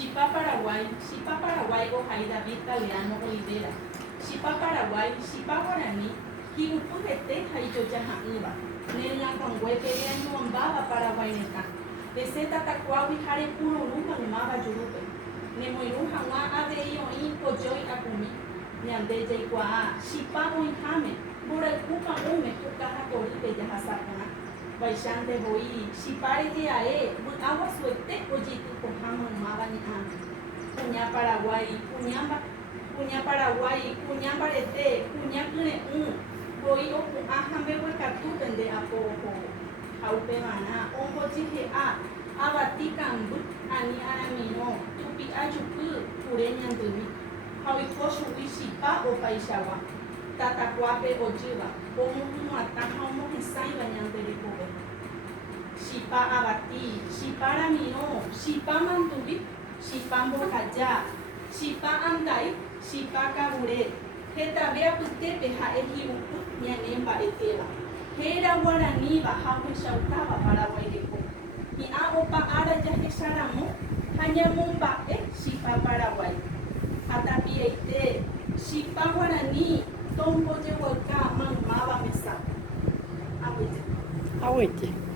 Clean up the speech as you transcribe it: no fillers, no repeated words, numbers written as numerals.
Chipa Paraguay Ojai David Galeano Olivera, Chipa Paraguay, Chipa Guarani, Kipujete Haijoya Haiva, Nena Conguete, Nuambaba Paraguay Neta, Peseta Tacuawi Hare Puro Lupa Mava Yurupe, Nemoiruja Adeio Pojoi Akumi, Nyande Jaigua, Chipa Oinhame, Burakupa Ume, Tukaha Corite Yahasakana, Baixante Boi, Chipare de Ae, Agua Suete, Ojitu Kohama Mava Nihan. Puña Paraguay, Puña Paraguay, Puña Barete, Puña Cune Boi o Ahambe Huecatu vende a poco, Aupemana, Ongo Chihe A, Abatican, Ani Aramino, Tupi Achuku, Pureñan Dubi, Hawikoshu Wishipa o Paishawa, Tatacuape o Juba, Omu Ataja Homo Hisai Bañante de Kobe, Shipa Abati, Shipara Mino, Shipa Mandubi. Shipa Mbokaya, Shipa Andai, Shipa Kabure, Hetabea Putepe Haehi Upu, Yanemba Etela, Hera Guaraniba, Hawe Shautaba Paraguayeco, y Aopa Ara Yajesaramo, Hanyamumba, Shipa Paraguay, Atapiete, Shipa Guarani, Tombo de Huaca, Mamaba Mesa. Awete.